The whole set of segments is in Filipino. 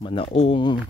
Manaong.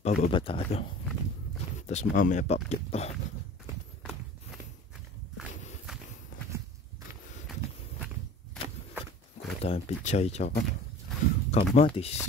Pababa tayo, tapos mamaya paakyat pa. Kuha tayong pichay tsaka kamatis.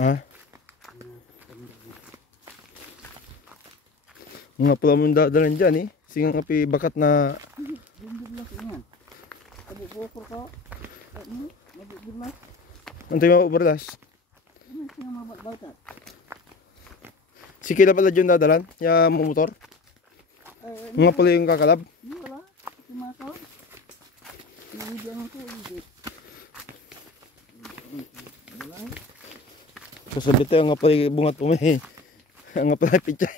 Ha? Mga pula mong dadalan dyan eh. Singang api bakat na... Bindiblas niya. Sabi bukor ko. Mabiblas. Antay mga uberlas. Ano siya mababatat? Si Kila pala dyan dadalan. Ya motor. Mga pula yung kakalab. Hindi wala. Si Mako. Hindi ano ko. Wala. Sasabi tayo nga pala bungat pumihi. Nga pala pichay.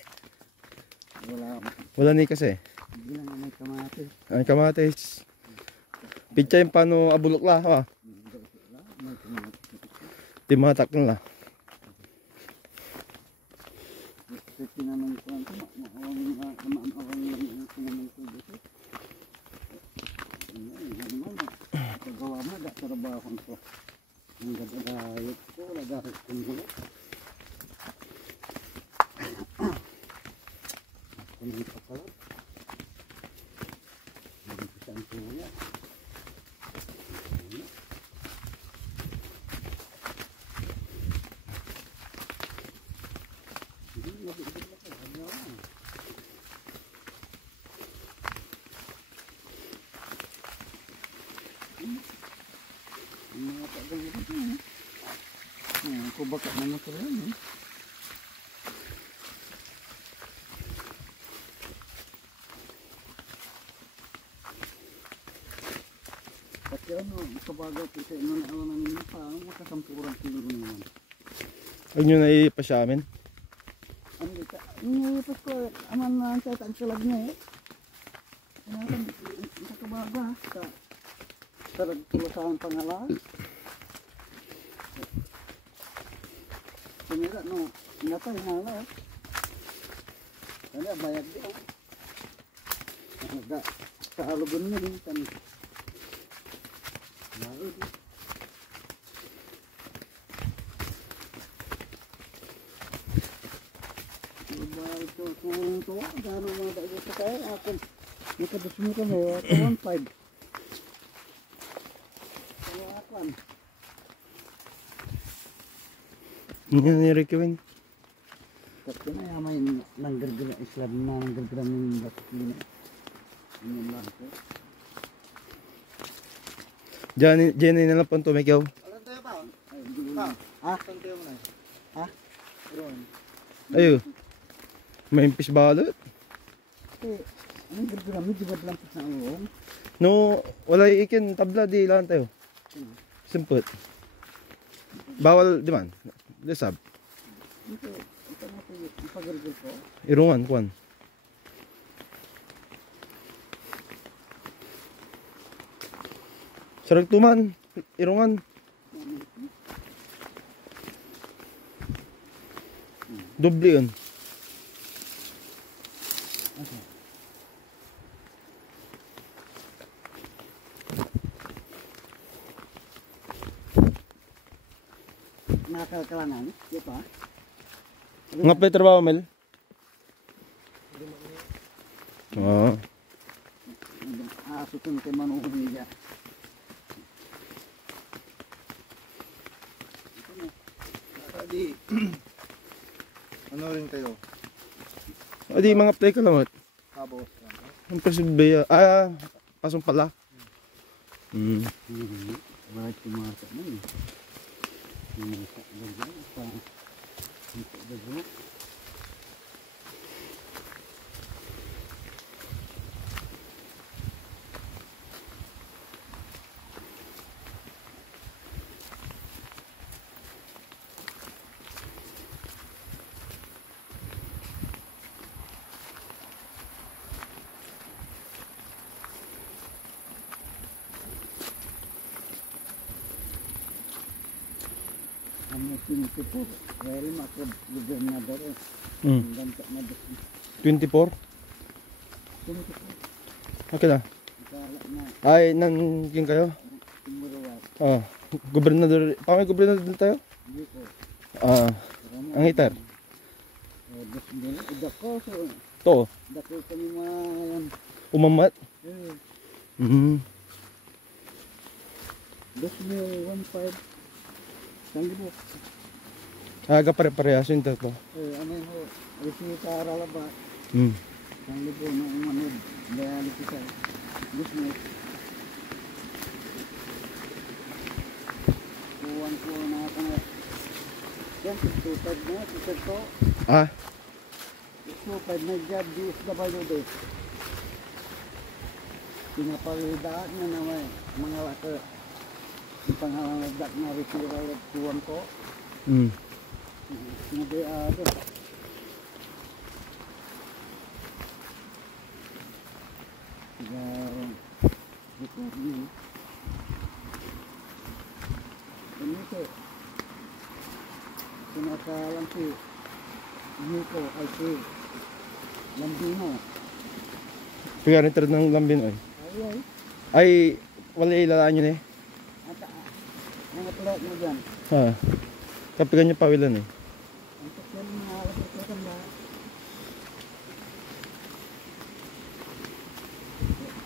Wala. Wala ni kasi. Hindi lang may kamatis. Ay kamatis. Pichay yung paano abulok la. Ha? May kamatis. Timatak na la. Kasi tinanong ko ang maawang lang tinanong ko dito. Ano man, paggawa mo, trabaho ko. Ang gagayot ko, lagahit ko nyo. Kunin ko pala. Hindi ko saan tuya. Hindi, mabibig na ko. Ayaw mo. Ang mga pagkakas mo. Ayan, kubaka na motor yan eh. Pati ano, kabagat kasi ano na alam namin pa, makasampuran siguro naman. Huwag nyo na ipa sa amin. Ano dito? Iniipas ko, aman na ang sa tagsalag niya eh. Ano sa kabaga, sa taragtulasahan pangalan. Kumira, no, natay hala eh. Kaya bayag di oh. Sa alugon niya din kan. Lalo di. Diba ito, tulong to, gano'n mga dahil sa kaya, akin, nakadus mo kami, 1.5. Kaya akan. Hindi na ni-recommend. Kasi na yamay nanggargara islam na nanggargara ng bakit na. Ano lang ko. Diyan na lang po tumigaw. Alam tayo ba? Ha? Saan tayo mo na? Ha? Ron. Ayo. May impis balot. Eh, anong gargara mo? Di ba lang sa uong? No, wala ikin tabla di lang tayo. Simpot. Bawal di man. Desab. Ito na po yung pag-gargara ko. Irungan kuan. Sarag tuman. Irungan. Doble yun. Okay. Nakakalakalangan, di ba? Nga pa trabaho Mel? Oo. Asutun kay manuhong niya. Di, ano rin kayo? Adi mga play ka lang. Kabos. Ang presibaya. Pasong pala. Bakit tumasa na eh? Tumasa na pa. Ito ang pinito po, well, makapag-gobernador eh. Ang ganda na doon. 24? Pinito po, Okay na. ikala na, Ay, nandiyan kayo? tumurawat. Oh, gobernador. Pakay gobernador tayo? Hindi po. Ang hitar. Dos mil, dako, so, To, dako kami mga ngayon. umamat. Eh, 2015. Tanggi po. Aga pare-parehas yung tatlo. Ano yung resita ralaba. Hmm. Ang libo na umanod. Dialysis sa business. Kuwan ko na ako na. Yan, tutupad na. Tutupad ko. Ah, Tutupad na job DSWD. Pinapalidaan na naman mga lako. Yung pangalagdak na referral at kuwan ko. hmm. Sinabiado. Record niyo. Ganito. Sinakalang si Yuko ay si Lambino. Pigarin taro ng lambin ay. Ay, Ay, wala ilalaan yun eh. at mga plot mo dyan. Ha. Kapigan nyo pawilan eh. Ang takyan mga alapit ko tanda.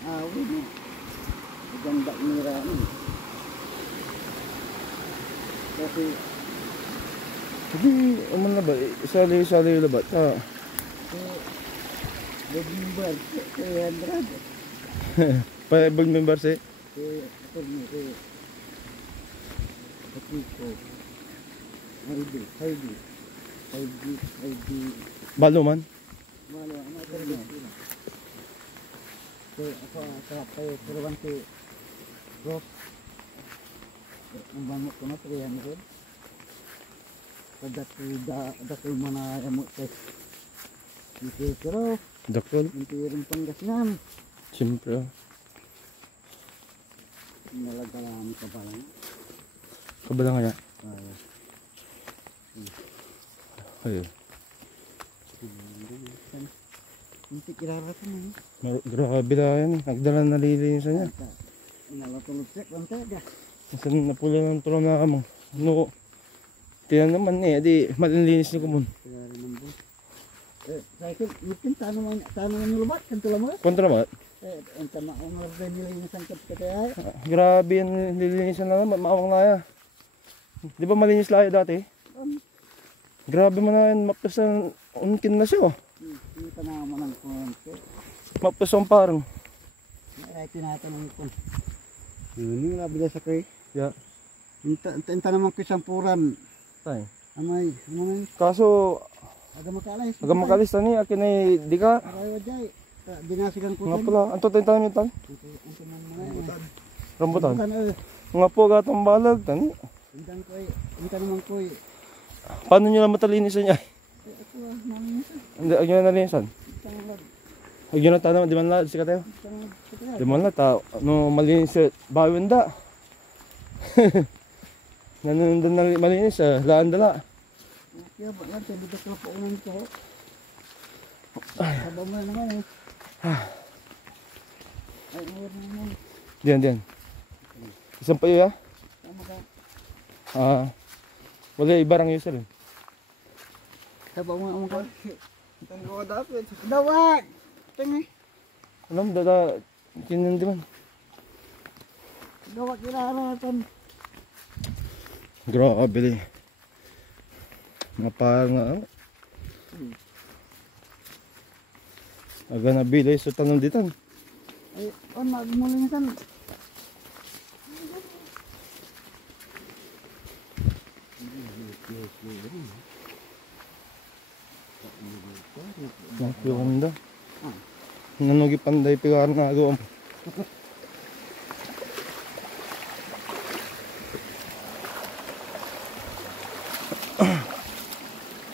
Awi mo. Ganda nira mo. Kasi Hindi, aman na ba? Isali na ba? Ah. Bag-member, 300. Paibag members eh. Ako niyo, Patrico. ID. Balo man. Wala, ano ito rin. Ako, kayo, Purwanti. Rock. Ang bangot ko na, 300. Dati mo na mo test. Dito, pero, Dakol. hindi rin Pangasinan. Siyempre. Nalagalaman ka pa lang. Kabala nga yan. Ayun. Hindi kirarasan na. Grabe lang yan. Nagdala na lilinisan niya. Nalatulog siya, kung taga. Masan napula ng tulong na kamong. Ano, tinan naman eh. Di, malilinis niyo kumon. Kaya rin ang bus. Cycle, mungkin tanaman lubat, kan tulang mo. Kontra ba? Entah mak orang lain nilai yang sangkap kata Grabe yan. Lilinisan na naman. Maawang laya. Di ba malinis laya dati? Grabe mo na yan. Mapos ang unkin na siya. Oh. Ini tanaman ang konti. Mapos ang parang. Ay tinatanong ko. Ini lah bila sakay. Yeah. Entah naman ko sampuran. Tay. Amay. Kaso, Aga makalis. agam makalis tani. Akin ay di ka. Araw jay. Dinasigan ko. Nga pala. Anto tayo tayo tan? Anto man. Rambutan. Bukan Nga po gatong balag tani. Indang ko entah naman ko. Paano nyo na matalinisan niya? Ako namin sa. Hindi, agyo na nalinisan. Tanglad. Agyo na tanong. Di man la. Sika tayo. Tanglad. Di man la. No, malinis sa bawin da. Nanundan na malinis sa laan dala. Kaya ba lang, tayo dito po unan ko. Sabang mo naman eh. Ay, meron naman. Diyan. Isang payo ya? Tama ka. Wala ibarang user. Sabang mo naman ka. Tanggawa dapat. Dawag! Tingin. Alam, dada, kinindi man. Dawag ilaratan. Grabe li. Parang aga na bilay sa tanong ditan. Ay, magmulinsan. Napiwan da. Nanugi panday piwar na agawam.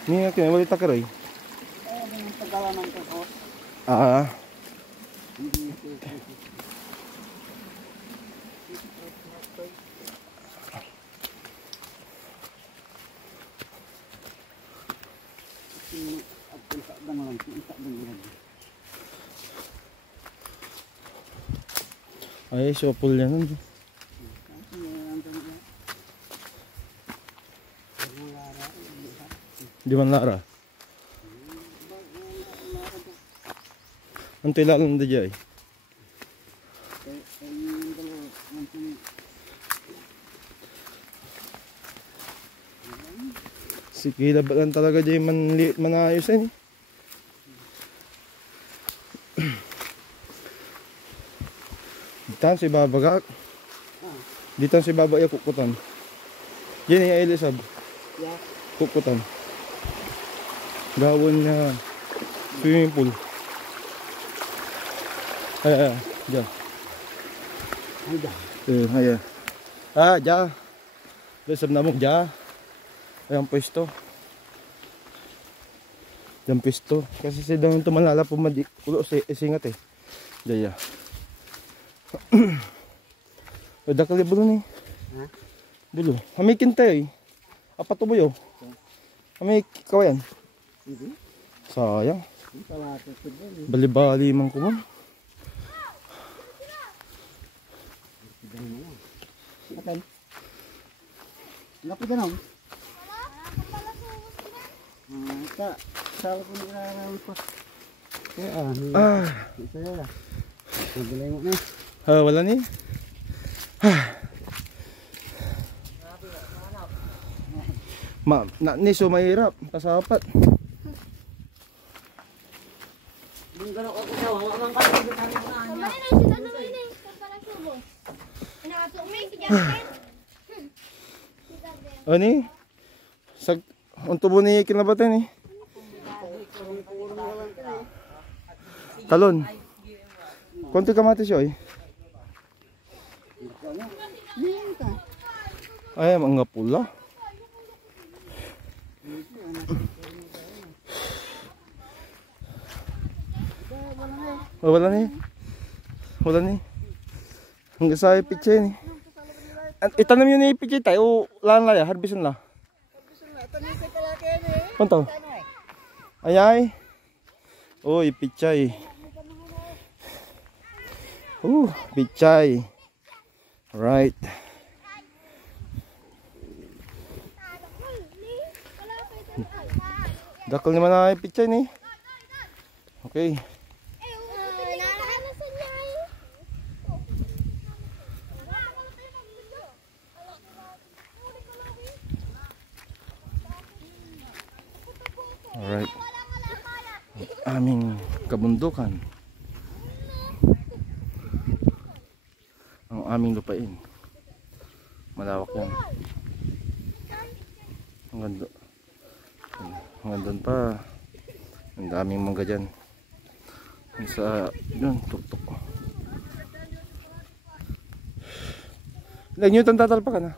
Ni akin wala takaray. Ay, ano yung tagalan ng ko. Ah. Ay, sopul yan. Di man lara. Ang tilalang da jay. Si Kilab lang talaga dyan manliit manayos eh. Dito si babagak. Dito si babaya kukutan. Yan yung Elisab. Yeah. Kukutan. Gawon niya. Swimming pool. Ay, dyan. Ay, dah. Ayan. Dyan. Elisab na mo, dyan. Ayan pwesto. Dyan pwesto. Kasi si doon tumalala pumadik. Kulo isingat eh. Dyan. Udah kali belum nih? Hah? Dulu. Kami kintai. Apa tuh boyo? Kami kawayan. Hindi. Sayang. Salah satu ni. Bali-bali mang kumon. Akan. Ngapa ganun? Tak. Salah pun orang pas. Saya lah. Boleh ngok ni. Wala ni. Ni so mahirap kasapat. Ni sag untuk bunyi kinabatan ni. Talon. Konti kamatis yoy. Ay, mga pula. Wala ni. Wala ni. Hanggang sa ipitse ni. Itanam yun ni ipitse tayo. Laan la ya, harbisan la. Pantaw. Ayay. Oh, ipitchay. Pichay. Right. Dakal naman na pichay ni. Okay. Alright. Aming kabundukan. Ang aming lupain. Malawak yan. Hanggang doon pa. Ang daming mangga dyan. Sa yun, tuktok. Ilang newton tatalpa ka na?